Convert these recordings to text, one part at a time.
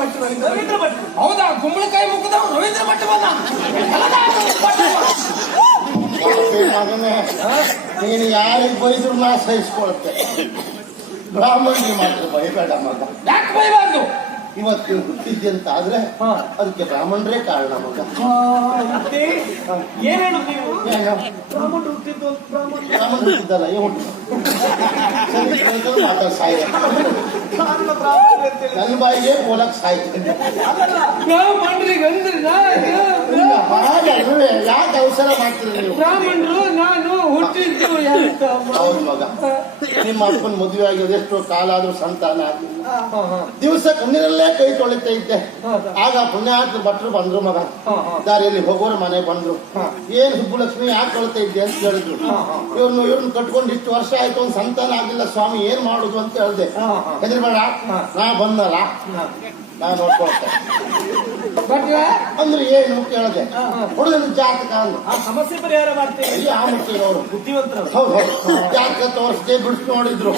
ರವೀಂದ್ರ ಭಟ್. ಹೌದಾ? ಕುಂಬಳಕಾಯಿ ಮುಖದವ ರವೀಂದ್ರ ಭಟ್ ಬಂದ. ಮಗನೇ, ನೀನು ಯಾರಿಗೆ ಬೈದ್ರು ನಾ ಸಹಿಸ್ಕೊಳುತ್ತೆ, ಬ್ರಾಹ್ಮಣರಿಗೆ ಮಾತ್ರ ಬೈಬೇಡ ಮಗ. ಯಾಕೆ ಬೈಬಾರ್ದು? ಇವತ್ತು ಹುಟ್ಟಿದ್ದೆ ಅಂತ ಆದ್ರೆ ಅದಕ್ಕೆ ಬ್ರಾಹ್ಮಣರೇ ಕಾರಣ ಮಗ. ಏನ್ ಹೇಳುದು ನೀವು? ಬ್ರಾಹ್ಮಣ ಹುಟ್ಟಿದ್ದಲ್ಲ ಏ ಹುಟ್ಟು ಮಾತಾಡ್ ಸಾಯ ನನ್ನ ಬಾಯಿಗೆ ಬೋಲಕ್ ಸಾಯ್ತೇನೆ. ಬ್ರಾಹ್ಮಣರಿಗೆ ಅಂದ್ರೆ ಯಾಕೆ ಅವಸರ ಮಾಡ್ತೀರಿ ನೀವು? ಬ್ರಾಹ್ಮಣರು ನಾನು ಹುಟ್ಟಿದ್ದು ಹೌದು ಮಗ, ನಿಮ್ಮ ಅಪ್ಪನ ಮದುವೆ ಆಗಿ ಅದೆಷ್ಟೋ ಕಾಲ ಆದ್ರೂ ಸಂತಾನ ಆಗಲಿಲ್ಲ. ದಿವಸ ಕಣ್ಣಿನಲ್ಲೇ ಕೈ ತೊಳಿತಾ ಇದ್ದೆ. ಆಗ ಪುಣ್ಯಾತ್ಮ ಭಟ್ರು ಬಂದ್ರು ಮಗ. ದಾರಿಯಲ್ಲಿ ಹೋಗೋರು ಮನೆ ಬಂದ್ರು. ಏನ್ ಸುಬ್ಬುಲಕ್ಷ್ಮಿ ಯಾಕೆ ತೊಳಿತಾ ಇದ್ದೆ ಅಂತ ಹೇಳಿದ್ರು. ಇವ್ರನ್ನ ಕಟ್ಕೊಂಡು ಇಷ್ಟು ವರ್ಷ ಆಯ್ತು, ಒಂದ್ ಸಂತಾನ ಆಗಿಲ್ಲ ಸ್ವಾಮಿ, ಏನ್ ಮಾಡುದು ಅಂತ ಹೇಳ್ದೆ. ಹೆದರ್ಬೇಡ, ನಾ ಬಂದಲ್ಲ, ನಾ ನೋಡ್ಕೊಳ್ತೇನೆ ಅಂದ್ರೆ ಏನು ಕೇಳದೆ. ಹುಡುಗನ ಜಾತಕ ಅಂದ್ರು. ಆ ಸಮಸ್ಯೆ ಪರಿಹಾರ ಮಾಡ್ತೇವೆ. ಅವರು ಬುದ್ಧಿವಂತರು. ಹೌದು, ಜಾತಕ ತೋರಿಸ್ದೆ ಬಿಡಿಸ್ ನೋಡಿದ್ರು.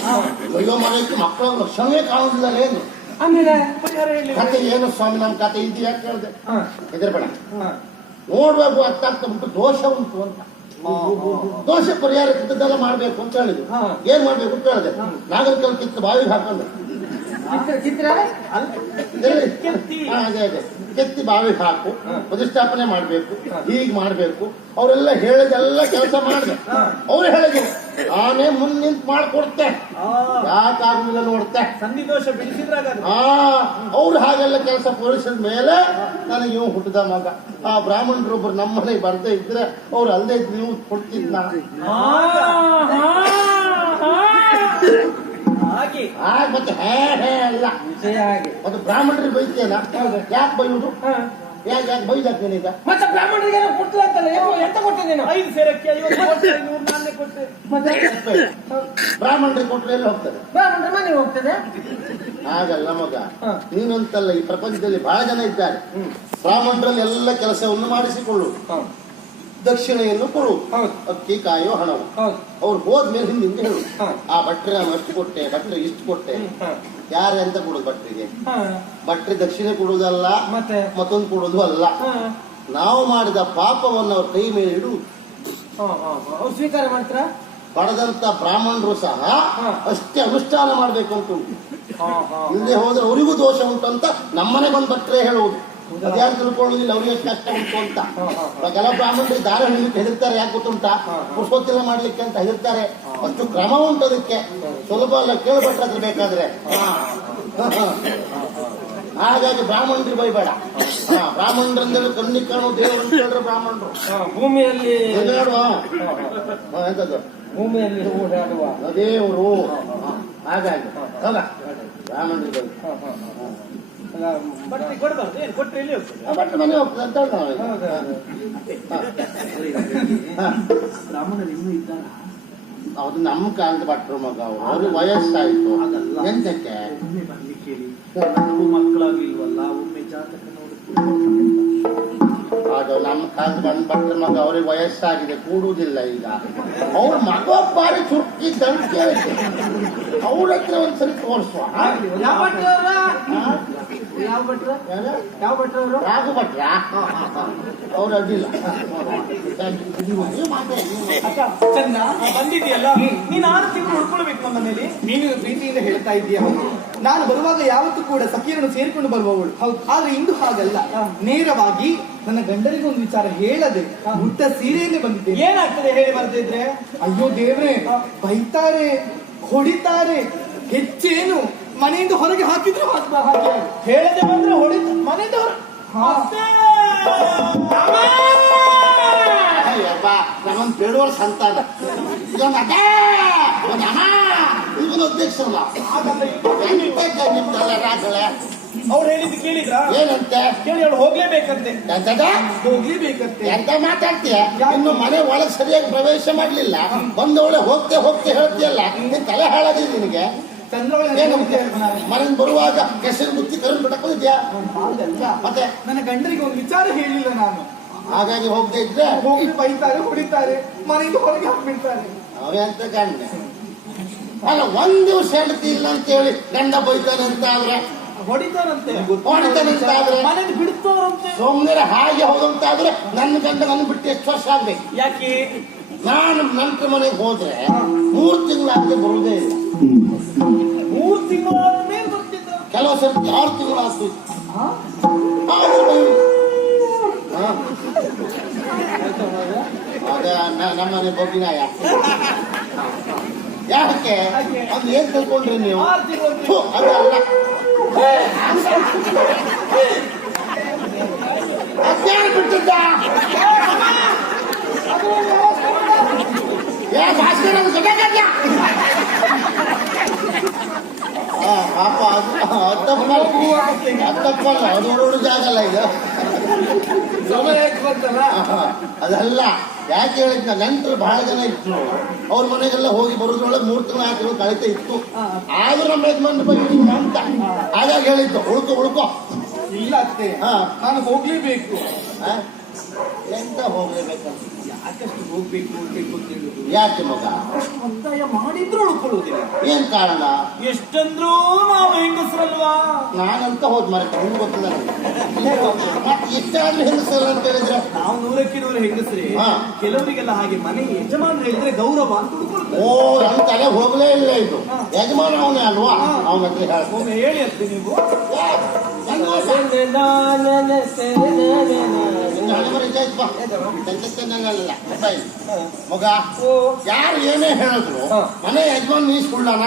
ಅಯ್ಯೋ ಮನೆಗೆ ಮಕ್ಕಳ ಲಕ್ಷಣವೇ ಕಾಣುದಿಲ್ಲ. ಏನು ಆಮೇಲೆ ಕತೆ ಏನು ಸ್ವಾಮಿ, ನಮ್ ಕತೆ ಇದೆಯಾ ಕೇಳಿದೆ. ಹೆದರ್ಬೇಡ, ನೋಡ್ಬೇಕು ಅರ್ಥ ಆಗ್ತಬಿಟ್ಟು ದೋಷ ಉಂಟು ಅಂತ. ದೋಷ ಪರಿಹಾರ ಕಿತ್ತದೆಲ್ಲ ಮಾಡ್ಬೇಕು ಅಂತ ಹೇಳಿದ್ರು. ಏನ್ ಮಾಡ್ಬೇಕು ಅಂತ ಹೇಳಿದೆ. ನಾಗರಿಕಲ್ ಕಿತ್ತು ಬಾವಿಗೆ ಹಾಕೊಂಡ್ರೆ ಅದೇ ಕೆತ್ತಿ ಬಾವಿಗೆ ಹಾಕು, ಪ್ರತಿಷ್ಠಾಪನೆ ಮಾಡ್ಬೇಕು, ಹೀಗ್ ಮಾಡ್ಬೇಕು. ಅವರೆಲ್ಲ ಹೇಳಿದೆಲ್ಲ ಕೆಲಸ ಮಾಡಿದೆ. ಅವ್ರು ಹೇಳಿದ್ರು ನಾನೇ ಮುಂದೆ ನಿಂತು ಮಾಡ್ಕೊಡ್ತೆ, ಯಾಕಾಗುದಿಲ್ಲ ನೋಡ್ತೆ. ಸಂಧಿದೋಷ ಬಿಡಿಸಿದ್ರಾಗ ಅವ್ರು ಹಾಗೆಲ್ಲ ಕೆಲಸ ಪೂರೈಸಿದ ಮೇಲೆ ನನಗೆ ಇವ್ ಹುಟ್ಟಿದ ಮಗ. ಆ ಬ್ರಾಹ್ಮಣರೊಬ್ರು ನಮ್ಮ ಮನೆಗೆ ಬರ್ದೇ ಇದ್ರೆ ಅವ್ರು ಅಲ್ಲದೆ ಇದ್ರೆ ನೀವು ಕೊಡ್ತಿದ್ನ. ಮತ್ತೆ ಹೇ ಅಲ್ಲ ಮತ್ತೆ ಬ್ರಾಹ್ಮಣರಿಗೆ ಬೈತೇನ? ಯಾಕೆ ಬೈಯುದು? ಯಾಕೆ ಬೈದಾಕ್ ನೀನೀಗ? ಮತ್ತೆ ಬ್ರಾಹ್ಮಣರಿಗೆ ಕೊಟ್ಟಿಲ್ಲ ಅಂತಲ್ಲ, ಎಂತ ಕೊಟ್ಟಿದ್ದೇನೆ? 5 ಸೇರಕ್ಕೆ 50 ನಾನೇ ಕೊಟ್ಟೆ. ಮತ್ತೆ ಬ್ರಾಹ್ಮಣರಿಗೆ ಕೊಟ್ಟರೆ ಎಲ್ಲಿ ಹೋಗ್ತದೆ? ಬ್ರಾಹ್ಮಣರ ಮನೆಗೆ ಹೋಗ್ತದೆ. ಹಾಗಲ್ಲ ಮಗ, ನೀನಂತಲ್ಲ, ಈ ಪ್ರಪಂಚದಲ್ಲಿ ಬಹಳ ಜನ ಇದ್ದಾರೆ. ಬ್ರಾಹ್ಮಣರಲ್ಲಿ ಎಲ್ಲ ಕೆಲಸವನ್ನು ಮಾಡಿಸಿಕೊಳ್ಳು, ದಕ್ಷಿಣೆಯನ್ನು ಕೊಡು, ಅಕ್ಕಿ ಕಾಯೋ ಹಣವು. ಅವ್ರು ಹೋದ್ಮೇಲೆ ಹಿಂದಿಂದ ಹೇಳು, ಆ ಭಟ್ರೆ ನಾನು ಅಷ್ಟು ಕೊಟ್ಟೆ, ಭಟ್ರೆ ಇಷ್ಟು ಕೊಟ್ಟೆ. ಯಾರ ಅಂತ ಕೊಡುದು ಭಟ್ರಿಗೆ? ಭಟ್ರೆ ದಕ್ಷಿಣೆ ಕೊಡುವುದಲ್ಲ, ಮತ್ತೊಂದು ಕೊಡುವುದು ಅಲ್ಲ. ನಾವು ಮಾಡಿದ ಪಾಪವನ್ನು ಅವ್ರ ಕೈ ಮೇಲೆ ಇಡು, ಅವ್ರು ಸ್ವೀಕಾರ ಮಾಡ್ತಾರ. ಪಡೆದಂತ ಬ್ರಾಹ್ಮಣರು ಸಹ ಅಷ್ಟೇ ಅನುಷ್ಠಾನ ಮಾಡ್ಬೇಕು ಅಂತ ಉಂಟು. ಇಲ್ಲದೆ ಹೋದ್ರೆ ಅವರಿಗೂ ದೋಷ ಉಂಟು ಅಂತ ನಮ್ಮನೆ ಬಂದು ಭಟ್ರೆ ಹೇಳುವುದು. ಅದ್ಯಾರು ತಿಳ್ಕೊಳ್ಳುದಿಲ್ಲ, ಅವ್ರಿಗೆ ಕಷ್ಟ ಉಂಟು ಅಂತ. ಕೆಲ ಬ್ರಾಹ್ಮಣರಿಗೆ ದಾರ ಹಿಡಿಲಿಕ್ಕೆ ಹೆದರ್ತಾರೆ. ಯಾಕೆ ಗೊತ್ತುಂಟ? ಪುಷ್ಪೋತ್ಸವ ಮಾಡ್ಲಿಕ್ಕೆ ಅಂತ ಹೆದರ್ತಾರೆ. ಅಷ್ಟು ಕ್ರಮ ಉಂಟು ಅದಕ್ಕೆ, ಸುಲಭ ಅಲ್ಲ. ಕೇಳ್ಬಿಟ್ರೆ ಬೇಕಾದ್ರೆ. ಹಾಗಾಗಿ ಬ್ರಾಹ್ಮಣರಿಗೆ ಬೈಬೇಡ. ಬ್ರಾಹ್ಮಣರಂದ್ರೆ ಕಣ್ಣಿಗೆ ಕಾಣು ದೇವರು ಅಂತ ಹೇಳಿದ್ರೆ ಬ್ರಾಹ್ಮಣರು. ಭೂಮಿಯಲ್ಲಿ ಓಡಾಡುವ ಎಂತದ್ದು, ಭೂಮಿಯಲ್ಲಿ ಓಡಾಡುವ ದೇವರು. ಹಾಗಾಗಿ ಅಲ್ಲ ಬ್ರಾಹ್ಮಣರಿಗೆ ಕೊಡಬಾರ್ದು. ಏನು ಕೊಟ್ಟರೆ ಎಲ್ಲಿ ಹೋಗ್ತದೆ? ಬಟ್ ಮನೆ ಹೋಗ್ತದೆ ಅಂತ ಬ್ರಾಹ್ಮಣರು ಇನ್ನೂ ಇದ್ದಾರ? ಅದು ನಮ್ಮ ಕಾಲದ ಭಟ್ರು ಮಗ. ಅವ್ರಿಗೆ ವಯಸ್ಸಾಯ್ತು. ಎಂತಕ್ಕೆ ಒಮ್ಮೆ ಬರ್ಲಿಕ್ಕೆ ಹೇಳಿ, ನನಗೂ ಮಕ್ಕಳಾಗ್ಲಿಲ್ವಲ್ಲ, ಒಮ್ಮೆ ಜಾತಕ ನೋಡಿ. ಅದು ನಮ್ಮ ಕಾಲದ ಭಟ್ರ ಮಗ, ಅವ್ರಿಗೆ ವಯಸ್ಸಾಗಿದೆ, ಕೂಡುವುದಿಲ್ಲ ಈಗ. ಅವ್ರ ಮಗ ಬಾರಿ ಚುರುಕಿ ದಂಟೆ, ಅವ್ರ ಹತ್ರ ಒಂದ್ಸರಿ ತೋರಿಸುವ. ಯಾವ ಭಟ್ರು? ರಾಘು ಭಟ್ರ ಅವ್ರು ಅಡ್ಡಿಲ್ಲ. ಚಂದ ಬಂದಿದ್ಯಲ್ಲ, ನೀನ್ 6 ತಿಂಗಳು ಉಳ್ಕೊಳ್ಬೇಕು ನನ್ನ ಮೇಲೆ. ನೀನು ಪ್ರೀತಿಯಿಂದ ಹೇಳ್ತಾ ಇದ್ದೀಯ. ನಾನು ಬರುವಾಗ ಯಾವತ್ತೂ ಕೂಡ ಸಖಿಯರನ್ನು ಸೇರಿಕೊಂಡು ಬರುವವಳು. ಆದ್ರೆ ಇಂದು ಹಾಗಲ್ಲ, ನೇರವಾಗಿ ನನ್ನ ಗಂಡನಿಗೆ ಒಂದು ವಿಚಾರ ಹೇಳದೆ ಮುಟ್ಟ ಸೀರೆಯಲ್ಲೇ ಬಂದಿದ್ದೇನೆ. ಏನಾಗ್ತದೆ ಹೇಳಿ ಬರ್ದಿದ್ರೆ? ಅಯ್ಯೋ ದೇವ್ರೆ, ಬೈತಾರೆ, ಹೊಡಿತಾರೆ, ಹೆಚ್ಚೇನು ಮನೆಯಿಂದ ಹೊರಗೆ ಹಾಕಿದ್ರು ಹಾಕಿ ಹೇಳದೆ ಬಂದ್ರೆ ಹೊಡಿತ ಮನೆಯಿಂದ ನಾನೊಂದು ಬೇಡೋರ್ ಸಂತಾನ ಇದೊಂದು ಅಧ್ಯಕ್ಷರಲ್ಲ. ನಿಮ್ದಲ್ಲ ರಾಜಳೆ ಅವ್ರು ಹೇಳಿದ್ದು ಕೇಳಿದ್ರ? ಏನಂತೆ ಕೇಳಿ ಅವ್ರು ಹೋಗ್ಲೇಬೇಕಂತೆ. ಹೋಗ್ಲೇಬೇಕಂತೆ. ಎಂತ ಮಾತಾಡ್ತೀಯ? ಇನ್ನು ಮನೆ ಒಳಗೆ ಸರಿಯಾಗಿ ಪ್ರವೇಶ ಮಾಡ್ಲಿಲ್ಲ, ಬಂದವಳೆ ಹೋಗ್ತೆ ಹೇಳ್ತೀಯಲ್ಲ, ತಲೆ ಹಾಳಾಗಿದೆ ನಿನಗೆ. ಮನೆಗೆ ಬರುವಾಗ ಕೆಸರು ಮುಚ್ಚಿ ಕರೆಂಟ್ ಬಿಟ್ಟಕ್ಕೋದ್ಯಾ? ಮತ್ತೆ ನನ್ನ ಗಂಡನಿಗೆ ಒಂದು ವಿಚಾರ ಹೇಳಿಲ್ಲ ನಾನು. ಹಾಗಾಗಿ ಹೋಗದೆ ಇದ್ರೆ ಹೋಗಿ ಬೈತಾರೆ, ಹೊಡಿತಾರೆ, ಮನೆಯಿಂದ ಹೊರಗೆ ಹಾಕ್ಬಿಡ್ತಾರೆ. ಅವೆಂತ ಗಂಡ ಅಲ್ಲ, ಒಂದ್ ದಿವಸ ಹೆಂಡತಿ ಇಲ್ಲ ಅಂತ ಹೇಳಿ ಗಂಡ ಬೈತಾನೆ ಅಂತ ಆದ್ರೆ ಹೊಡಿತಾರಂತೆ ಹೊಡಿತಾನಂತಾದ್ರೆ ಮನೆಗೆ ಬಿಡ್ತಾರಂತೆ. ಸೋಮನೆರ ಹಾಗೆ ಹೋದಂತಾದ್ರೆ ನನ್ನ ಗಂಡ ನನ್ನ ಬಿಟ್ಟು ಎಷ್ಟು ವರ್ಷ ಆಗ್ಬೇಕು? ಯಾಕೆ? ನಾನು ನಂತರ ಮನೆಗೆ ಹೋದ್ರೆ 3 ತಿಂಗಳಾದ್ರೆ ಬರುವುದೇ ಇಲ್ಲ. 3 ತಿಂಗಳಾದ್ಮೇಲೆ ಬರ್ತಿದ್ದ. ಕೆಲವು ಸರ್ತಿ 6 ತಿಂಗಳು ಆಗ್ತದೆ. ಅದ ನಮ್ಮನೆ ಬೊಬ್ಬಿನಾಯ. ಯಾಕೆ ಅದು ಏನ್ ತಿಳ್ಕೊಂಡ್ರಿ ನೀವು? 6 ತಿಂಗಳು ಥು, ಅದಲ್ಲ ಅಜ್ಞಾನ ಬಿಟ್ಟಿದ್ದ. ಭಾಸ್ಕರ ಪಾಪ ಹತ್ತಪ್ಪಲ್ಲ ಅದು ನೋಡು ಜಾಗ ಅಲ್ಲ ಇದು. ಅದಲ್ಲ ಯಾಕೆ ಹೇಳಿದ್ನ, ನೆಂಟರು ಬಹಳ ಜನ ಇತ್ತು. ಅವ್ರ ಮನೆಗೆಲ್ಲ ಹೋಗಿ ಬರೋದ್ರೊಳಗೆ 3 ತಿಂಗಳು 4 ತಿಂಗಳು ಕಳೀತಾ ಇತ್ತು. ಆದ್ರೂ ನಮ್ಮ ಯಜಮಾನ ಬಗ್ಗೆ ಅಂತ ಹಾಗಾಗಿ ಹೇಳಿದ್ದು ಉಳ್ಕೋ. ಇಲ್ಲ ಅತ್ತೆ, ನಾನು ಹೋಗ್ಲೇಬೇಕು. ಎಂತ ಹೋಗ್ಲೇಬೇಕಂತ? ಯಾಕಷ್ಟು ಹೋಗ್ಬೇಕು ಅಂತ ಹೇಳುದು? ಯಾಕೆ ಮಗ? ಅಷ್ಟು ಒತ್ತಾಯ ಮಾಡಿದ್ರು ಉಳ್ಕೊಳ್ಳುವುದಿಲ್ಲ. ಏನ್ ಕಾರಣ? ಎಷ್ಟಂದ್ರೂ ನಾವು ಹೆಂಗಸರಲ್ವಾ? ನಾನಂತ ಹೋದ್ ಮರ ನಿಮ್ಗೆ ಗೊತ್ತಿಲ್ಲ. ಮತ್ತೆ ಎಷ್ಟಾದ್ರೂ ಹೆಂಗಸಲ್ಲ ಅಂತ ಹೇಳಿದ್ರೆ ನಾವು 100ಕ್ಕೆ 100 ಹೆಂಗಸರೇ. ಕೆಲವರಿಗೆಲ್ಲ ಹಾಗೆ ಮನೆ ಯಜಮಾನ್ ಹೇಳಿದ್ರೆ ಗೌರವ ಅಂತ ಉಳ್ಕೊಳ್ತಾರೆ. ಓ ನನ್ನ ತಲೆ ಹೋಗ್ಲೇ ಇಲ್ಲ ಇದು. ಯಜಮಾನ ಅವನೇ ಅಲ್ವಾ? ಅವನ ಹತ್ರ ಒಮ್ಮೆ ಹೇಳಿ ಅತ್ತೆ ನೀವು. ಮಗ ಯಾರು ಏನೇ ಹೇಳಿದ್ರು ಮನೆ ಯಜಮಾನ್ ನೀ ಸುಳ್ಳನ?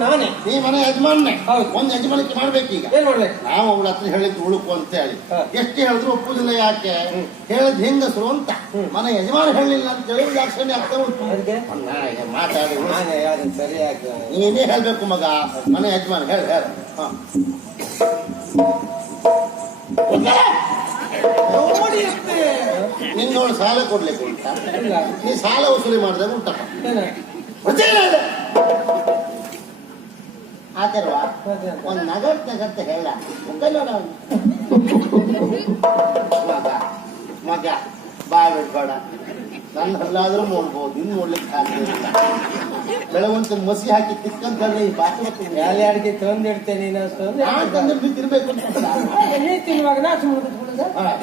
ನಾನೇ ನೀ ಮನೆ ಯಜಮಾನ್ನೇ. ಒಂದ್ ಯಜಮಾನಿಕೆ ಮಾಡ್ಬೇಕೀಗ. ಏನ್ ಮಾಡ್ಬೇಕು? ನಾವು ಅವಳ ಹತ್ರ ಹೇಳಿದ್ದು ಉಳುಕು ಅಂತ ಹೇಳಿ ಎಷ್ಟು ಹೇಳಿದ್ರು ಒಪ್ಪುದಿಲ್ಲ. ಯಾಕೆ ಹೇಳಿದ್ ಹೆಂಗಸರು ಅಂತ. ಮನೆ ಯಜಮಾನ ಹೇಳಿಲ್ಲ ಅಂತ ಹೇಳಿ ದಾಕ್ಷಿಣ್ಯ ಆಗ್ತಾ ಉಂಟು. ಮಾತಾಡಿ ಸರಿಯಾಗಿ ನೀನೇ ಹೇಳ್ಬೇಕು ಮಗ. ಮನೆ ಯಜಮಾನ ಹೇಳ ನೋಡಿ ಅತ್ತೆ, ನಿನ್ನೋಳು ಸಾಲ ಕೊಡ್ಲಿಕ್ಕೆ ಉಂಟ? ನೀ ಸಾಲ ವಸೂಲಿ ಮಾಡಿದಾಗ ಉಂಟಪ್ಪ. ಆತರ್ವಾ ಒಂದ್ ನಗರ್ತ ಹೇಳ ನೋಡ ಮಗ ಬಾಯ್ ಬಿಡ್ಬೇಡ. ನನ್ನ ಹಲ್ಲಾದ್ರೂ ನೋಡ್ಬೋದು, ಇನ್ನು ನೋಡ್ಲಿಕ್ಕೆ ಸಾಧ್ಯವಿಲ್ಲ. ಬೆಳವಂತ ಮಸಿ ಹಾಕಿ ತಿಕ್ಕಂತ ಅಡಿಗೆ ತಂದಿಡ್ತೇನೆ ತಂದು ತಿನ್ಬೇಕು ಅಂತ ತಿನ್ನುವಾಗ ನಾ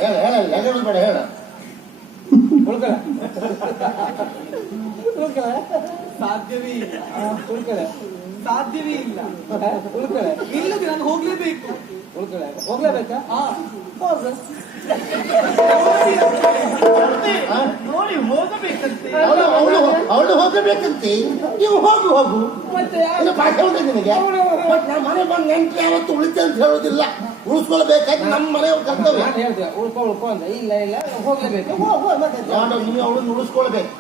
ಹೇಳ ಹೇಳ ಸಾಧ್ಯವೇ ಇಲ್ಲ. ಸಾಧ್ಯವೇ ಇಲ್ಲ. ಇಲ್ಲದೆ ನಾನು ಹೋಗ್ಲೇಬೇಕು. ಹೋಗ್ಲೇಬೇಕಾ? ನೋಡಿ ಹೋಗಬೇಕಂತೆ. ಅವಳು ಹೋಗಬೇಕಂತೆ. ನೀವು ಹೋಗು ಮತ್ತೆ ಭಾಷೆ ಉಂಟು ನಿನಗೆ. ನಾ ಮನೆ ಬಂದು ನೆಂಟು ಯಾವತ್ತು ಉಳಿತೆ ಅಂತ ಹೇಳೋದಿಲ್ಲ. ಉಳಿಸ್ಕೊಳ್ಬೇಕಾಯ್ತು ನಮ್ಮ ಮನೆಯವ್ರ ಕರ್ತವ್ಯ. ಹೇಳ್ತೇವೆ ಉಳ್ಕೊ ಅಂತ. ಇಲ್ಲ ಹೋಗ್ಲೇಬೇಕು. ನೀವು ಅವಳನ್ನು ಉಳಿಸ್ಕೊಳ್ಬೇಕು.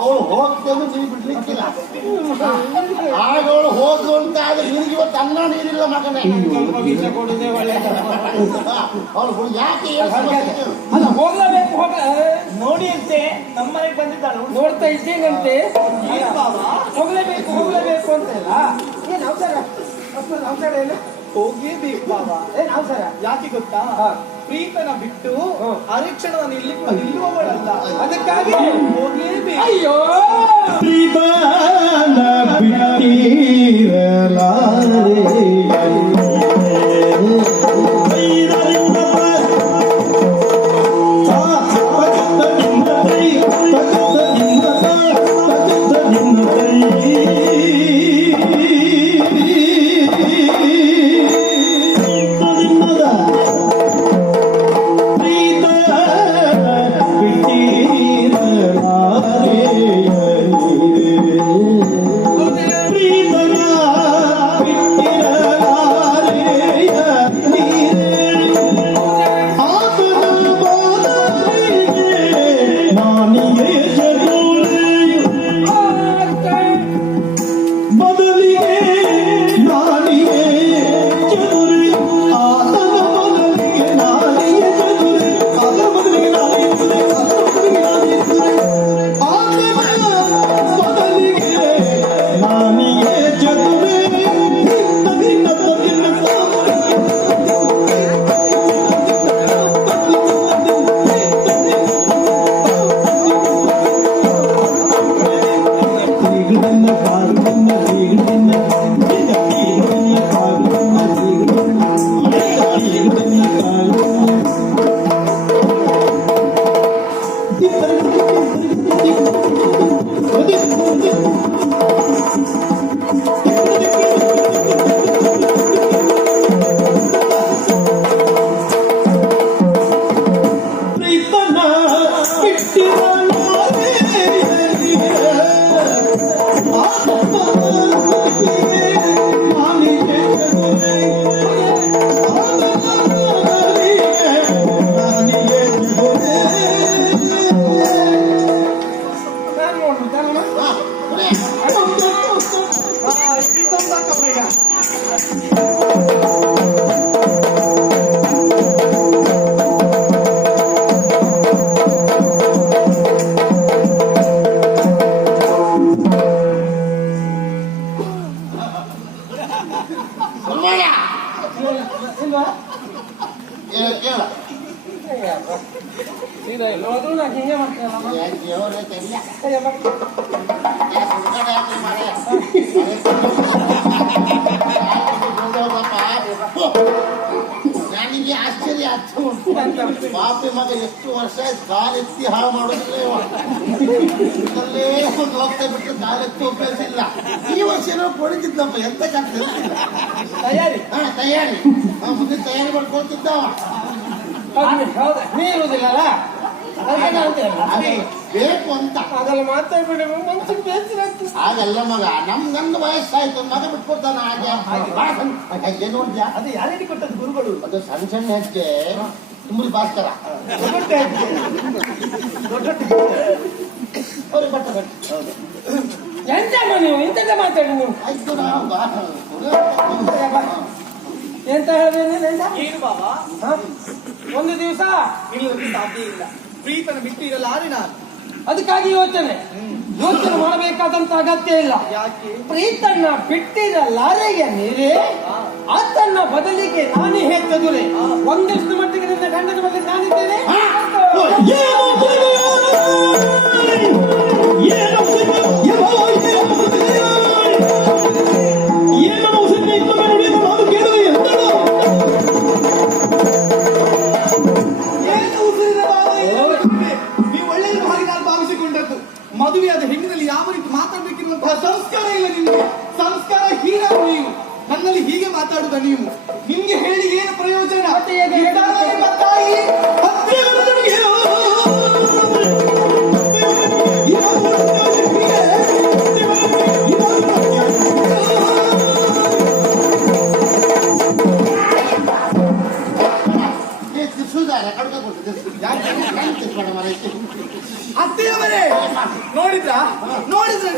ಅವಳು ಹೋಗ್ತೇನೆ ನೀವು ಬಿಡ್ಲಿಕ್ಕಿಲ್ಲ. ಆಗ ಅವಳು ಹೋದ್ರು ಅಂತ ಆದ್ರೆ ನಿನಗೆ ಇವತ್ತು ಅನ್ನ ನೀರಿಲ್ಲ ಮಗನೇ. ಕೊಡುದೇ ಅವಳು ಯಾಕೆ ಅಲ್ಲ ಹೋಗ್ಲೇಬೇಕು. ನೋಡಿ ಅಂತೆ ನಮ್ಮ ಮನೆಗೆ ಬಂದಿದ್ದಾಳು. ನೋಡ್ತಾ ಇದ್ದೇನಂತೆ. ಹೋಗ್ಲೇಬೇಕು ಅಂತೆಲ್ಲ ಏನ್ ಅವಸರ? ಅವಸರ ಏನು? ಹೋಗೇಬೇಕು ಬಾಬಾ. ಏನ್ ಅವಸರ? ಯಾಕೆ ಗೊತ್ತಾ? ಪ್ರೀತನ ಬಿಟ್ಟು ಅರಿಕ್ಷಣ ನಿಲ್ಲುವವಳಲ್ಲ. ಅದಕ್ಕಾಗಿ ಹೋಗಲೇಬೇಕು. ಅಯ್ಯೋ ಪ್ರೀತನ ಬಿಟ್ಟಿರಲಾರೆ ಪ್ರೀತನ ಸುಲ್ಮಾನ ಇಲ್ವಾ ಕೇಳ ಸೀದಾ ಇಲ್ಲ ಹೋದ್ರು ನಾನು ಹಿಂಗೆ ಮಾಡ್ತೀನಲ್ಲ ದೇವರೇ ತೆಗಿಯ ನನಗೆ ಆಶ್ಚರ್ಯ ಆಗ್ತಾ ಉಂಟು. ಪಾಪಿ ಮಗ ಎಷ್ಟು ವರ್ಷ ಆಯ್ತು ಕಾಲೆತ್ತಿ ಹಾಳು ಮಾಡೋದಿಲ್ಲ ಇಲ್ಲೇ ಒಂದು ಹೋಗ್ತಾ ಬಿಟ್ಟು ಕಾಲೆತ್ತಿ ಅಭ್ಯಾಸ ಇಲ್ಲ. ಈ ವರ್ಷ ಏನೋ ಕೊಡಿತಿದ್ದಪ್ಪ ಎಂತ ಕಾಣ್ತದೆ ತಯಾರಿ ತಯಾರಿ ಮುಂದೆ ತಯಾರಿ ಮಾಡ್ಕೊಳ್ತಿದ್ದವ. ಹೌದಾ ನೀ ಇರುವುದಿಲ್ಲಲ್ಲ ಅದಕ್ಕೆ ನಾನು ಅದೇ ಬೇಕು ಅಂತ ಅದೆಲ್ಲ ಮಾತಾಡ್ಬೇಡ ಮನ್ಸಿಗೆ ಬೇಸರ ಆಗ್ತದೆ. ಹಾಗಲ್ಲ ಮಗ ನಮ್ಗಂದು ವಯಸ್ಸಾಯ್ತು ಮಗ ಬಿಟ್ಕೊಡ್ತಾನ ಹಾಗೆ ನೋಡ್ದ್ಯಾ ಅದು ಯಾರಿಗೆ ಕೊಟ್ಟದ್ದು ಗುರುಗಳು? ಅದು ಸಣ್ಣ ಸಣ್ಣ ಹೆಜ್ಜೆ ತುಂಬಲಿ ಭಾಸ್ಕರ ದೊಡ್ಡ ಹೆಜ್ಜೆ. ಅವ್ರಿಗೆ ಬಟ್ಟ ಬಟ್ಟ ಎಂತಮ್ಮ ನೀವು ಇಂಥದ್ದೇ ಮಾತಾಡಿ ನೀವು ಆಯ್ತು ನಾವು ಎಂತ ಹೇಳಿದ್ರೆ ಏನು ಬಾಬಾ ಒಂದು ದಿವಸ ನಿಲ್ಲೋದು ಸಾಧ್ಯ ಇಲ್ಲ. ಪ್ರೀತನ ಬಿಟ್ಟು ಇರಲಾರೆ ನಾನು. ಅದಕ್ಕಾಗಿ ಯೋಚನೆ ಮಾಡಬೇಕಾದಂತ ಅಗತ್ಯ ಇಲ್ಲ. ಯಾಕೆ? ಪ್ರೀತನ್ನ ಬಿಟ್ಟಿದ ಲಾರೆಗೆ ನೀರೇ ಆತನ್ನ ಬದಲಿಗೆ ನಾನೇ ಹೆತ್ತದುರೆ ಒಂದಷ್ಟು ಮಟ್ಟಿಗೆ ನಿನ್ನ ಗಂಡನ ಬದಲಿಗೆ ನಾನಿದ್ದೇನೆ. ನೀವು ಒಳ್ಳೆಯದು ಹಾಗೆ ನಾನು ಭಾವಿಸಿಕೊಂಡದ್ದು. ಮದುವೆಯಾದ ಹೆಣ್ಣಿನಲ್ಲಿ ಯಾವ ರೀತಿ ಮಾತಾಡಬೇಕಿರುವಂತಹ ಸಂಸ್ಕಾರ ಇಲ್ಲ ನಿಮ್ಗೆ. ಸಂಸ್ಕಾರ ಹೀನ ನೀವು. ನನ್ನಲ್ಲಿ ಹೀಗೆ ಮಾತಾಡುದ ನೀವು. ನಿಮ್ಗೆ ಹೇಳಿ ಏನು ಪ್ರಯೋಜನ? ತಾಯಿ ಅತ್ತೆಯವರೇ ನೋಡಿದ್ರ ನೋಡಿದ್ರ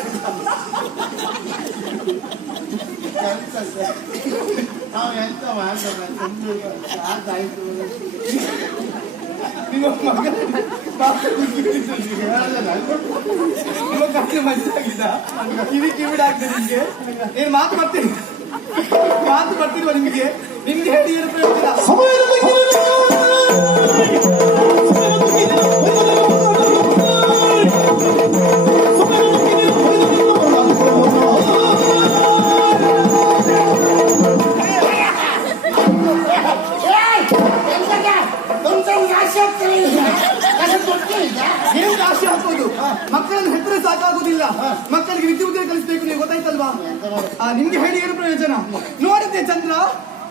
ನಾವು ಎಂತ ನಿಮ್ಮ ಮಗ ನಿಮ್ಮ ಕತ್ತೆ ಮಜ್ಜಾಗಿದ್ದ ಕಿವಿಡಾಗ್ತದೆ ನಿಮ್ಗೆ. ಏನ್ ಮಾತು ಬರ್ತಿಲ್ವ ನಿಮ್ಗೆ? ನಿಮ್ಗೆ ಹೇಳಿ ಏನು ಪ್ರಯೋಜನ? ಏನ್ ರಾಶಿ ಹಾಕೋದು? ಮಕ್ಕಳನ್ನು ಹೆತ್ತರೆ ಸಾಕಾಗುದಿಲ್ಲ. ಮಕ್ಕಳಿಗೆ ವಿದ್ಯುತ್ ಕಲಿಸ್ಬೇಕು ನೀವು, ಗೊತ್ತಾಯ್ತಲ್ವಾ? ನಿಮ್ಗೆ ಹೇಳಿ ಏನು ಪ್ರಯೋಜನ? ನೋಡಿದ್ದೆ ಚಂದ್ರ,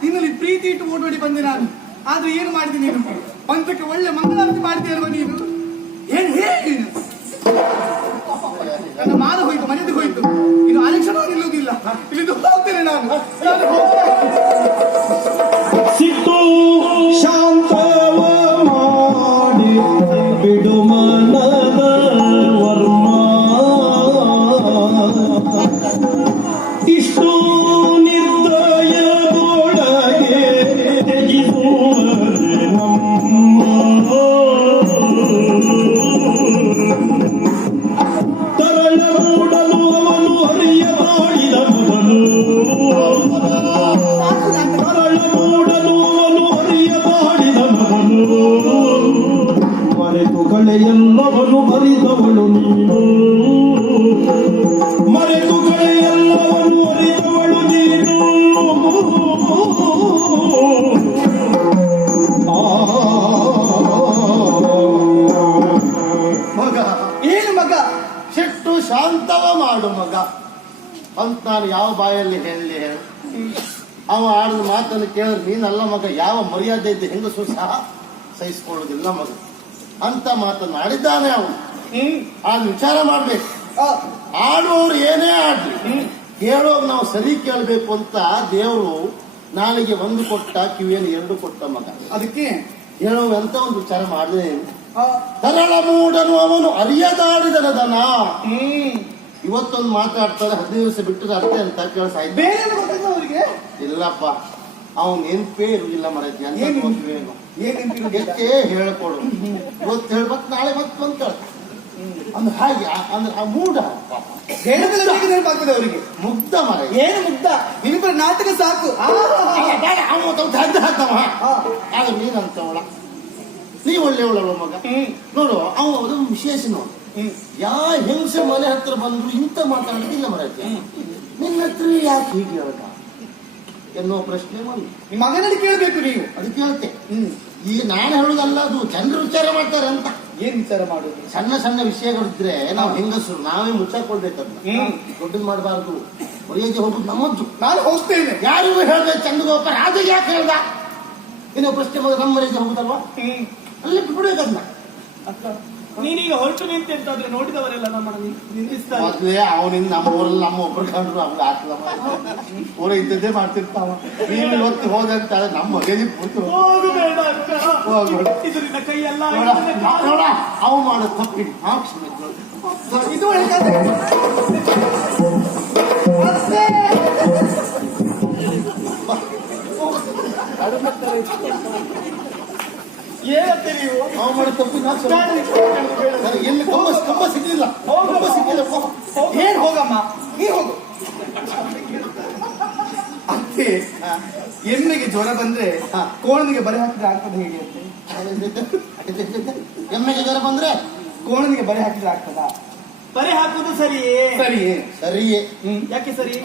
ನಿನ್ನಲ್ಲಿ ಪ್ರೀತಿ ಇಟ್ಟು ಓಡೋಡಿ ಬಂದೆ ನಾನು. ಆದ್ರೆ ಏನು ಮಾಡಿದೆ ನೀನು? ಪಂಚಕ್ಕೆ ಒಳ್ಳೆ ಮಂಗಳಾರತಿ ಮಾಡಿದೆ ಅಲ್ವಾ ನೀನು? ಏನ್ ಹೇಳಿ ನನ್ನ ಮಾನ ಹೋಯ್ತು, ಮನೆದು ಹೋಯ್ತು. ಇನ್ನು ಅಲೆಕ್ಷಣ ನಿಲ್ಲುವುದಿಲ್ಲ. ಇಲ್ಲಿಂದ ಹೋಗ್ತೇನೆ ನಾನು. ಸಿಟ್ಟು ಶಾಂತವ ಮಾಡಿ ಬಿಡು ಮನದ ವರ್ಮ ಇಷ್ಟು ನಿರ್ದಯದೊಳಗೆ ತೆಗೆದುವರೆ ನಮ್ಮ ತರಳ ಮೂಡಲು ಅವನು ಅರಿಯ ಮಾಡಿದ ಮೊದಲು ಮರೆತು ಕಳೆಯೆಲ್ಲವನು ಅರಿತವಳು ನೀನು, ಮರೆತು ಕಳೆಯೆಲ್ಲವನು ಅರಿತವಳು ನೀನು. ಮಗ ಏನು ಮಗ? ಸಿಟ್ಟು ಶಾಂತವ ಮಾಡು ಮಗ ಅಂತ ನಾನು ಯಾವ ಬಾಯಲ್ಲಿ ಹೇಳಲಿ ಹೇಳು? ಅವ ಆಡಿದ ಮಾತನ್ನು ಕೇಳಿದ್ರೆ ನೀನಲ್ಲ ಮಗ. ಯಾವ ಮರ್ಯಾದೆ ಇದ್ದ ಹೆಂಗಸು ಸಹ ಸಹಿಸಿಕೊಳ್ಳುವುದಿಲ್ಲ ಮಗ. ಅಂತ ಮಾತನ್ನು ಆಡಿದ್ದಾನೆ ಅವನು. ಆಗ ವಿಚಾರ ಮಾಡ್ಬೇಕು. ಆಡುವವರು ಏನೇ ಆಡ್ಲಿ ಕೇಳೋರು ನಾವು ಸರಿ ಕೇಳಬೇಕು ಅಂತ ದೇವರು ನಾಲಿಗೆ ಒಂದು ಕೊಟ್ಟ, ಕಿವಿಯನ್ನು ಎರಡು ಕೊಟ್ಟ ಮಗ. ಅದಕ್ಕೆ ಹೇಳೋ ಅಂತ ಒಂದು ವಿಚಾರ ಮಾಡಿದೆ. ತರಳ ಮೂಡನು ಅವನು ಅರಿಯದಾಡಿದನದನ. ಇವತ್ತೊಂದು ಮಾತಾಡ್ತಾರೆ, 15 ದಿವಸ ಬಿಟ್ಟರೆ ಅರ್ಥ ಅಂತ ಕೇಳಿಸಾಯ್ತು. ಬೇರೆ ಗೊತ್ತಿಲ್ಲ ಅವರಿಗೆ. ಇಲ್ಲಪ್ಪ, ಅವನು ನೆನಪೇ ಇರುವುದಿಲ್ಲ ಮರೈತಿ ಅಂತ ಏನ್ ಎಷ್ಟೇ ಹೇಳ್ಕೊಡು. ಇವತ್ತು ಹೇಳ್ಬೇಕು, ನಾಳೆ ಮತ್ತೆ ಬಂತ ಅಂದ್ರೆ ಹಾಗೆ ಅಂದ್ರೆ ಆ ಮೂಡ ಪಾಪ ಹೇಳದಲ್ಲ ಬೇಗ ನೆನಪಾಗ್ತದೆ ಅವರಿಗೆ. ಮುಗ್ಧ ಮರ ಏನು ಮುಗ್ಧ, ನಿಮ್ಮಿಬ್ಬರ ನಾಟಕ ಸಾಕು. ಆಗ ನೀನಂತವಳ, ನೀ ಒಳ್ಳೆಯವಳವ ಮಗ. ನೋಡು ಅವನು ವಿಶೇಷ ನೋಡು, ಯಾವ ಹೆಂಗಸ ಮನೆ ಹತ್ರ ಬಂದ್ರು ಇಂಥ ಮಾತಾಡೋದಿಲ್ಲ ಮರಕ್ಕೆ. ನಿನ್ನ ಹತ್ರ ಯಾಕೆ ಹೀಗೆ ಹೇಳಕ ಎನ್ನುವ ಪ್ರಶ್ನೆ ಬಂದು ನಿಮ್ಮ ಮಗನಲ್ಲಿ ಕೇಳಬೇಕು ನೀವು. ಅದು ಕೇಳುತ್ತೆ. ಈಗ ನಾನು ಹೇಳುದಲ್ಲ, ಅದು ಜನರು ವಿಚಾರ ಮಾಡ್ತಾರೆ ಅಂತ. ಏನ್ ವಿಚಾರ ಮಾಡುದು? ಸಣ್ಣ ಸಣ್ಣ ವಿಷಯಗಳಿದ್ರೆ ನಾವು ಹೆಂಗಸರು ನಾವೇ ಮುಚ್ಚಾಕೊಳ್ಬೇಕಂತ. ದೊಡ್ಡದು ಮಾಡಬಾರ್ದು, ಹೊರಗೆ ಹೋಗುದು ನಮ್ಮದ್ದು. ನಾನು ಹೋಗ್ತೇನೆ. ಯಾರಿಗೂ ಹೇಳ್ಬೇಕು ಚಂದಗೋಪ ರಾಜ ಯಾಕೆ ಹೇಳ್ದ ಏನೋ ಪ್ರಶ್ನೆ ಬಂದ್ರೆ ನಮ್ಮ ಮನೆಗೆ ಹೋಗುದಲ್ವಾ, ಅಲ್ಲಿ ಬಿಡ್ಬೇಕದ್ನ. ನೀನೀಗ ಹೊರಟು ನಿಂತೆ ಅಂತಾದ್ರೆ ನೋಡಿದವರೆಲ್ಲ ನಮ್ಮನ್ನು ನಿಂದಿಸ್ತಾರೆ. ಮೊದ್ಲೇ ಅವನಿಂದ ನಮ್ಮ ಊರಲ್ಲಿ ನಮ್ಮ ಒಬ್ಬರು ಕಂಡ್ರು ಅವ್ನಿಗೆ ಆಗ್ತದ ಊರ ಇದ್ದದ್ದೇ ಮಾಡ್ತಿರ್ತಾವ. ನೀನು ಇವತ್ತು ಹೋದಂತ ನಮ್ಮ ಮಗನಿಗೆ ಕೂತು ಹೋಗಬೇಡ ಅಕ್ಕ. ಹೋಗ್ಬೇಡ. ಇದರಿಂದ ಕೈಯೆಲ್ಲ ನೋಡ ಅವು ಮಾಡೋ ತಪ್ಪಿಡಿ ಆ ಕ್ಷಮೆ ಇದು ಒಳ್ಳೆ ಕಥೆ. ಅತ್ತೆ! ಏನಂತೆ ನೀವು? ಅವು ಮಾಡೋ ತಪ್ಪಿನ ಎಲ್ಲಿ ಕಂಬ ಸಿಗ್ಲಿಲ್ಲ, ಕಂಬ ಸಿಗ್ಲಿಲ್ಲ. ಏನ್ ಹೋಗಮ್ಮ, ನೀ ಹೋಗು. ಅತ್ತೆ, ಎಮ್ಮೆಗೆ ಜ್ವರ ಬಂದ್ರೆ ಕೋಣನಿಗೆ ಬರೆ ಹಾಕಿದ್ರೆ ಆಗ್ತದೆ ಹೇಳಿ ಅಂತೆ. ಎಮ್ಮೆಗೆ ಜ್ವರ ಬಂದ್ರೆ ಕೋಣನಿಗೆ ಬರೆ ಹಾಕಿದ್ರೆ ಆಗ್ತದ? ಬರೆ ಹಾಕುದು ಸರಿಯೇ? ಸರಿಯೇ? ಸರಿಯೇ. ಯಾಕೆ ಸರಿ?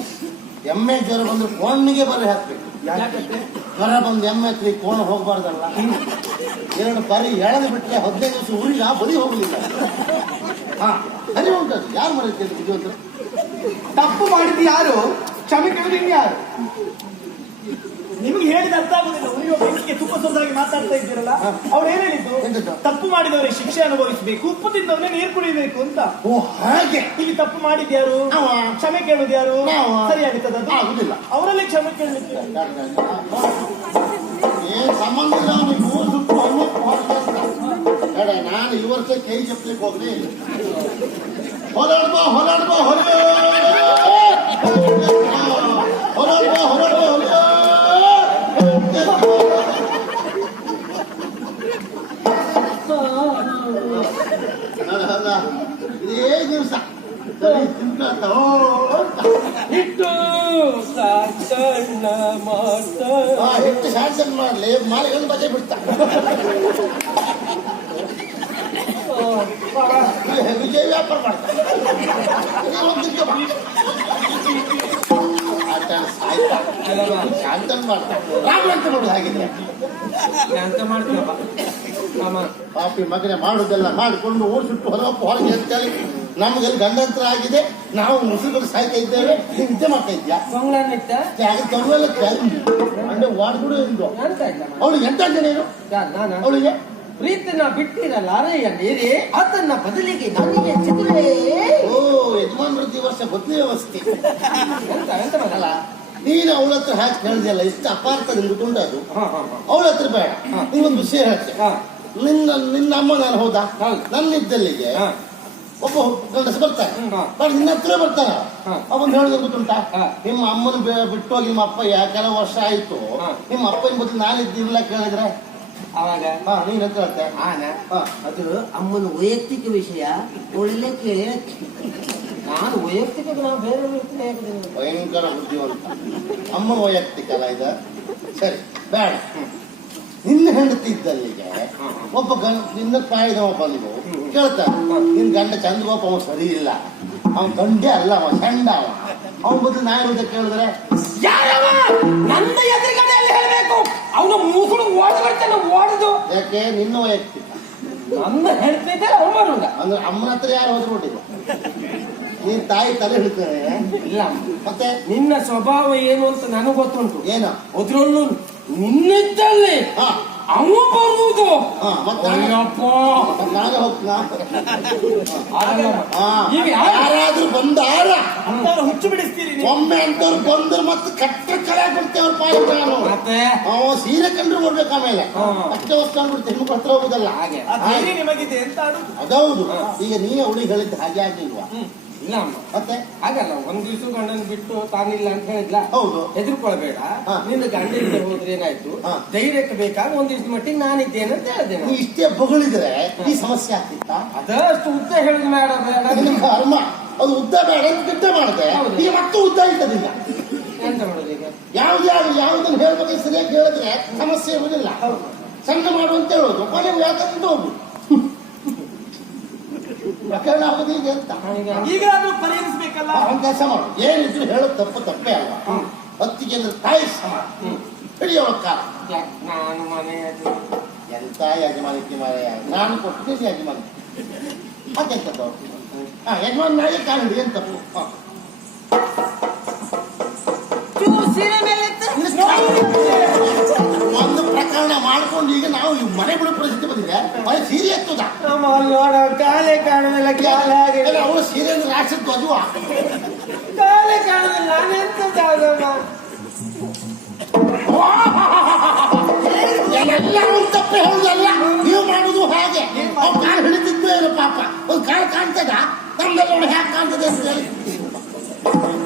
ಎಮ್ಮೆ ಜ್ವರ ಬಂದ್ರೆ ಕೋಣಿಗೆ ಬರೆ ಹಾಕ್ಬೇಕು. ಯಾಕಂತೆ? ಜ್ವರ ಬಂದು ಎಮ್ಮೆ ಹತ್ರ ಕೋಣ ಹೋಗ್ಬಾರ್ದಲ್ಲ. ಎರಡು ಬರಿ ಎಳೆದು ಬಿಟ್ರೆ 15 ದಿವಸ ಉರಿ ಆ ಬದಿ ಹೋಗ್ಲಿಲ್ಲ. ಹಾ ಸರಿ ಉಂಟದು. ಯಾರು ಮರಕ್ಕೆ ಬುದ್ಧಿವಂತರು? ತಪ್ಪು ಮಾಡಿದ್ದು ಯಾರು, ಕ್ಷಮೆ ಕೇಳಿದ್ದು ಯಾರು? ನಿಮ್ಗೆ ಹೇಳಿದ ಅರ್ಥ ಆಗುದಿಲ್ಲ. ಉರಿಯುವ ಬೆಂಕಿಗೆ ತುಪ್ಪ ಸೊಂದಾಗಿ ಮಾತಾಡ್ತಾ ಇದ್ದೀರಲ್ಲ, ಅವ್ರು ಏನ್ ಹೇಳಿದ್ದು? ತಪ್ಪು ಮಾಡಿದವರೇ ಶಿಕ್ಷೆ ಅನುಭವಿಸಬೇಕು, ಉಪ್ಪು ತಿಂದವನೇ ನೀರು ಕುಡಿಬೇಕು ಅಂತ. ಓ ಹಾಗೆ. ಇಲ್ಲಿ ತಪ್ಪು ಮಾಡಿದ್ಯಾರು? ಕ್ಷಮೆ ಕೇಳುದು ಯಾರು? ಸರಿಯಾಗುತ್ತದೆ ಅದು? ಆಗುದಿಲ್ಲ. ಅವರಲ್ಲೇ ಕ್ಷಮೆ ಕೇಳಲಿಕ್ಕೆ ಏನ್ ಸಂಬಂಧ ಇಲ್ಲ. ಅವನಿಗೆ ಊರು ಸುಟ್ಟು ಬೇಡ. ನಾನು ಈ ವರ್ಷ ಕೈ ಚಪ್ಪಲಿಕ್ಕೆ ಹೋಗ್ಲಿ. ಹೊಲಾಡ್ಬೋ ಹೊಲಾಡ್ಬೋ ಹೊಲ ಹೊಲಾಡ್ಬೋ ಹೊಲಾಡ್ಬೋ ಹೊಲ. ಇದೇ ದಿವಸ ಹೆಚ್ಚು ಶಾಸನ ಮಾಡಲಿ, ಮಾಲೆಗಳನ್ನು ಬಜೆ ಬಿಡ್ತಾ ವಿಜಯ ವ್ಯಾಪಾರ ಮಾಡ್ತಾರೆ. ಶಾಂತ ಮಾಡ್ತಾರೆ. ರಾಮಂತ ಮಾಡುದು ಹಾಗಿದ್ರೆ ಪಾಪಿ ಮಗನೇ ಮಾಡುದೆಲ್ಲ ಮಾಡಿಕೊಂಡು ಊರು ಸುಟ್ಟು ಹೊರಗೆ ಅಂತೇಳಿ ನಮ್ಗೆಲ್ಲಿ ಗಂಡಂತರ ಆಗಿದೆ. ನಾವು ಮುಸುಗಳು ಸಾಯ್ತಾ ಇದ್ದೇವೆ. ನೀನ್ ನಿದ್ದೆ ಮಾಡ್ತಾ ಇದ್ಯಾ? ತೊಡವೆಲ್ಲ ಅಂದ್ರೆ ವಾಡ್ಗುಡು ಎಂದು ಅವಳಿಗೆ ಎಂತ ಜನ ಅವಳಿಗೆ ಪ್ರೀತಿನ ಬಿಟ್ಟಿರಲಾರೆಯ ನೀರೇ ಆತನ್ನ ಬದಲಿಗೆ ನನಗೆ ಚಿತ್ರವೇ. ಓ ಯಜಮಾನರು ವರ್ಷ ಬದಲಿ ವ್ಯವಸ್ಥೆ ಎಂತ ಮಾಡಲ್ಲ. ನೀನು ಅವಳ ಹತ್ರ ಹಾಕಿ ಕೇಳಿದೆಯಲ್ಲ, ಎಷ್ಟು ಅಪಾರ್ಥ ನಿಂದುಕೊಂಡು ಅದು. ಅವಳ ಹತ್ರ ಬೇಡ. ನಿಂಗೊಂದು ವಿಷಯ ಹೇಳ್ತೆ. ನಿನ್ನ ಅಮ್ಮ ನಾನು ಹೌದಾ, ನನ್ನಿದ್ದಲ್ಲಿಗೆ ಒಬ್ಬ ಗಂಡಸ ಬರ್ತಾರೆ. ನಿನ್ನ ಹತ್ರ ಬರ್ತಾರ. ಅವನ್ ಹೇಳಿದ್ರೆ ಗೊತ್ತುಂಟಾ, ನಿಮ್ಮ ಅಮ್ಮನ ಬಿಟ್ಟೋಗಿ ನಿಮ್ಮ ಅಪ್ಪ ಕೆಲವು ವರ್ಷ ಆಯ್ತು, ನಿಮ್ಮ ಅಪ್ಪನ ಬದಲು ನಾನಿದ್ದಿಲ್ಲ ಕೇಳಿದ್ರೆ ಅವಾಗ ನೀನ್ ಅಂತ ಹೇಳ್ತೆ. ಅದು ಅಮ್ಮನ ವೈಯಕ್ತಿಕ ವಿಷಯ. ಒಳ್ಳೆ ನಾನು ವೈಯಕ್ತಿಕ, ನಾವು ಬೇರೆ ಭಯಂಕರ ಬುದ್ಧಿವಂತ. ಅಮ್ಮ ವೈಯಕ್ತಿಕ ಅಲ್ಲ ಇದು. ಸರಿ ಬೇಡ. ನಿನ್ನ ಹೆಂಡತಿ ಇದ್ದಲ್ಲಿಗೆ ಒಬ್ಬ ನಿನ್ನ ಕಾಯ್ದವ ಬಂದು ಕೇಳ್ತಾನೆ, ನಿನ್ ಗಂಡ ಚಂದ್ರಗೋಪ ಅವ ಸರಿ ಇಲ್ಲ, ಅವನ್ ಗಂಡೆ ಅಲ್ಲ, ಅವ ಚಂಡ ಅವ, ಅವನ ಬದಲು ನಾ ಇರೋದ ಕೇಳಿದ್ರೆ ನನ್ನ ಎದುರುಗಡೆಯಲ್ಲಿ ಹೇಳ್ಬೇಕು. ಅವನು ಮೂಸುಡು ಓಡಿ ಬರ್ತಾನೆ. ಓಡುದು ಯಾಕೆ? ನಿನ್ನ ವೈಯಕ್ತಿಕ. ನನ್ನ ಹೇಳ್ತಿದ್ದೆ ಅವಮಾನ. ಅಂದ್ರೆ ಅಮ್ಮನ ಹತ್ರ ಯಾರು ಹೋದ್ರು ನೋಡಿಲ್ಲ. ನೀನ್ ತಾಯಿ ತಲೆ ಹಿಡಿತೇನೆ. ಇಲ್ಲ ಮತ್ತೆ ನಿನ್ನ ಸ್ವಭಾವ ಏನು ಅಂತ ನನಗೆ ಗೊತ್ತುಂಟು. ಏನ ಅದ್ರಲ್ಲೂ ನಿನ್ನಿದ್ದಲ್ಲಿ ಅವ ಬರುವುದು. ಮತ್ತೆ ನಾನು ಹೋಗ್ತೀನ. ಯಾರಾದ್ರೂ ಬಂದಾರ ಹುಚ್ಚು ಬಿಡಿಸ್ತೀರಿ. ಒಮ್ಮೆ ಅಂತವ್ರು ಬಂದ್ರು ಮತ್ತೆ ಕಟ್ಟ ಕಳೆ ಕೊಡ್ತೇವೆ ಅವ್ರ ಪಾಯಿ. ನಾನು ಅವ ಸೀರೆ ಕಂಡ್ರು ಬರ್ಬೇಕು. ಆಮೇಲೆ ಅಷ್ಟೇ ವಸ್ತು ಬಿಡ್ತೇವೆ. ಹೆಣ್ಣು ಹತ್ರ ಹೋಗುದಲ್ಲ. ನಿಮಗಿದೆ ಅಂತ ಅದೌದು. ಈಗ ನೀನೇ ಅವಳಿಗೆ ಹೇಳಿದ್ದು ಹಾಗೆ ಆಗಿಲ್ವಾ? ಇಲ್ಲ ಅಮ್ಮ ಮತ್ತೆ ಹಾಗಲ್ಲ ಒಂದ್ ದಿವಸ ಗಂಡನ ಬಿಟ್ಟು ತಾನಿಲ್ಲ ಅಂತ ಹೇಳಿದ್ಲ. ಹೌದು. ಹೆದರ್ಕೊಳ್ಬೇಡ, ಹಾ. ನಿನ್ನ ಗಂಡನಿಂದ ಹೋದ್ರೆ ಏನಾಯ್ತು, ಹಾ. ಧೈರ್ಯಕ್ಕೆ ಬೇಕಾಗ ಒಂದ್ ದಿವಸ ಮಟ್ಟಿಗೆ ನಾನಿದ್ದೇನೆ ಅಂತ ಹೇಳಿದೆ. ನೀವು ಇಷ್ಟೇ ಬಗಳಿದ್ರೆ ಈ ಸಮಸ್ಯೆ ಆಗ್ತಿತ್ತ? ಅದಷ್ಟು ಉದ್ದ ಹೇಳಿದ್ ಬೇಡ ಬೇಡ. ನಿಮ್ಮ ಕರ್ಮ ಅದು ಉದ್ದ ಬೇಡ ಅಂತ ಗಿಡ್ಡ ಮಾಡಿದೆ. ಹೌದು. ಈಗ ಮತ್ತೆ ಉದ್ದ ಇರ್ತದಿಲ್ಲ. ಎಂತ ಮಾಡೋದು ಈಗ? ಯಾವುದನ್ನು ಹೇಳ್ಬೇಕು ಸರಿಯಾಗಿ ಹೇಳಿದ್ರೆ ಸಮಸ್ಯೆ ಇರುವುದಿಲ್ಲ. ಸಣ್ಣ ಮಾಡು ಅಂತ ಹೇಳೋದು, ಕೊನೆಗೆ ಯಾಕಂತ ಹೋಗುದು ಪ್ರಕರಣ ಆಗೋದು ಹೀಗೆ ಅಂತ. ಈಗಲಾದ್ರೂ ಪರಿಹರಿಸ್ಬೇಕಲ್ಲ. ಒಂದು ಕೆಲಸ ಮಾಡು, ಏನಿದ್ರು ಹೇಳೋದು ತಪ್ಪೇ ಅಲ್ಲ. ಹೊತ್ತಿಗೆ ಅಂದ್ರೆ ತಾಯಿ ಸಮಾನ ಹಿಡಿಯೋಳ ಕಾಲ. ನಾನು ಮನೆ ಎಂತ ಯಜಮಾನಿಕೆ ಮಾರಾಯ, ನಾನು ಕೊಟ್ಟಿದ್ದೀನಿ ಯಜಮಾನ. ಅದೆಂತದ್ದು? ಯಜಮಾನ ನಾಳೆ ಕಾಲ ಹಿಡಿ ಅಂತ ತಪ್ಪು. ಸೀರೆ ಮೇಲೆ ಒಂದು ಪ್ರಕರಣ ಮಾಡ್ಕೊಂಡು ಈಗ ನಾವು ಈ ಮನೆ ಬಿಡೋ ಪರಿಸ್ಥಿತಿ ಬಂದಿದೆ. ಮನೆ ಸೀರೆ ಎತ್ತದ ನೋಡ ಕಾಲೇ ಕಾಣುದಿಲ್ಲ, ಕಾಲ ಹಾಗೆ ಅವಳು ಸೀರೆ ರಾಶಿತ್ತು ಅದು ಕಾಲೇ ಕಾಣುದಿಲ್ಲ. ನಾನೆಂತ ಎಲ್ಲರೂ ತಪ್ಪೆ ಹೇಳುದಲ್ಲ, ನೀವು ಮಾಡುದು ಹಾಗೆ. ಅವ್ರು ಕಾಲು ಹಿಡಿದಿದ್ದು ಏನು ಪಾಪ, ಒಂದು ಕಾಲು ಕಾಣ್ತದ, ನಮ್ದೆಲ್ಲ ನೋಡಿ ಹ್ಯಾಕ್ ಕಾಣ್ತದೆ ಅಂತ ಹೇಳಿ.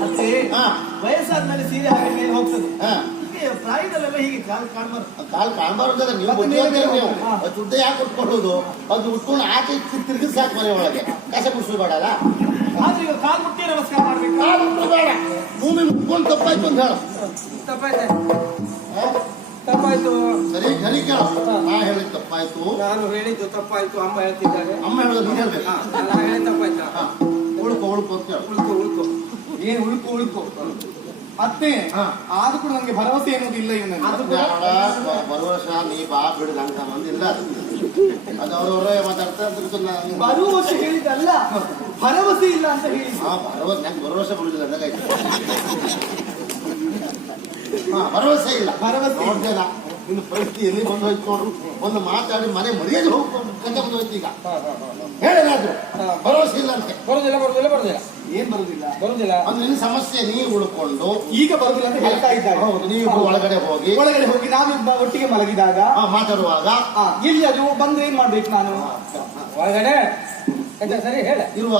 ಮತ್ತೆ ಹಾ ವಯಸ್ಸಾದ್ಮೇಲೆ ಸೀರೆ ಹಾಗೆ ಮೇಲೆ ಹೋಗ್ತದೆ. ಹಾ ಹೀಗೆ ಪ್ರಾಯದಲ್ಲೆಲ್ಲ ಹೀಗೆ ಕಾಲು ಕಾಣಬಾರ್ದು. ಕಾಲು ಕಾಣಬಾರ್ದಲ್ಲ. ನೀವು ಗೊತ್ತಿಲ್ಲ, ನೀವು ಶುದ್ಧ ಯಾಕೆ ಉಟ್ಕೊಳ್ಳೋದು? ಅದು ಉಟ್ಕೊಂಡು ಆಚೆ ತಿರುಗಿಸ್ ಸಾಕು ಮನೆ ಒಳಗೆ. ಕಸ ಕುಡಿಸು ಬೇಡಲ್ಲ. ಆದ್ರೆ ಈಗ ಕಾಲು ಮುಟ್ಟಿ ನಮಸ್ಕಾರ ಮಾಡ್ಬೇಕು. ಕಾಲು ಮುಟ್ಟು ಬೇಡ, ಭೂಮಿ ಮುಟ್ಕೊಂಡು ತಪ್ಪಾಯ್ತು ಅಂತ ಹೇಳು. ತಪ್ಪಾಯ್ತು. ಸರಿ ಸರಿ ಕೇಳು, ನಾ ಹೇಳಿದ್ ತಪ್ಪಾಯ್ತು. ನಾನು ಹೇಳಿದ್ದು ತಪ್ಪಾಯ್ತು, ಅಮ್ಮ ಹೇಳ್ತಿದ್ದಾರೆ. ಅಮ್ಮ ಹೇಳೋದು ನೀನ್ ಹೇಳ್ಬೇಕು. ನಾನು ಹೇಳಿದ ತಪ್ಪಾಯ್ತಾ? ಉಳ್ಕೊ ಅಂತ ಹೇಳು. ಉಳ್ಕೊ ಏನ್ ಉಳ್ಕೊ ಅತ್ತೆ. ಆದ್ರೂ ಕೂಡ ನಂಗೆ ಭರವಸೆ ಅನ್ನೋದಿಲ್ಲ ಇವನಲ್ಲಿ. ಬರುವ ವರ್ಷ ನೀ ಬಾ ಬಿಡು, ನಂಗೆ ಸಂಬಂಧ ಇಲ್ಲ. ಅದು ಅವ್ರವರೇ ಮಾತಾಡ್ತಾ ಬರುವ ವರ್ಷ ಹೇಳಿದ್ದಲ್ಲ, ಭರವಸೆ ಇಲ್ಲ ಅಂತ ಹೇಳಿ. ಭರವಸೆ ನಂಗೆ ಭರವಸೆ ಬಿಡುದಿಲ್ಲ ಅಂದಾಗಾಯ್ತು. ಭರವಸೆ ಇಲ್ಲ, ಭರವಸೆ ನೋಡ್ದೇನ ಇನ್ನು ಪರಿಸ್ಥಿತಿ ಎಲ್ಲಿ ಬಂದು ಹೋಯ್ತು ನೋಡ್ರು. ಒಂದು ಮಾತಾಡಿ ಮನೆ ಮರ್ಯಾದೆ ಹೋಗ್ಕೊಂಡು ಕಷ್ಟ ಬಂದು ಹೋಯ್ತು. ಈಗ ಹೇಳೇನಾದ್ರು ಭರವಸೆ ಇಲ್ಲ ಅಂತೆ. ಬರುದಿಲ್ಲ ಏನ್ ಬರುದಿಲ್ಲ ಅದು ನಿನ್ನ ಸಮಸ್ಯೆ ನೀ ಉಳ್ಕೊಂಡು ಈಗ ಬರುದಿಲ್ಲ ಅಂತ ಹೇಳ್ತಾ ಇದ್ದಾರೆ. ಹೌದು, ನೀವು ಒಳಗಡೆ ಹೋಗಿ ನಾವಿಬ್ಬ ಒಟ್ಟಿಗೆ ಮಲಗಿದಾಗ ಮಾತಾಡುವಾಗ ಇಲ್ಲಿ ಅದು ಬಂದ್ರೆ ಏನ್ ಮಾಡ್ಬೇಕು ನಾನು ಒಳಗಡೆ? ಸರಿ ಹೇಳ ಇರುವ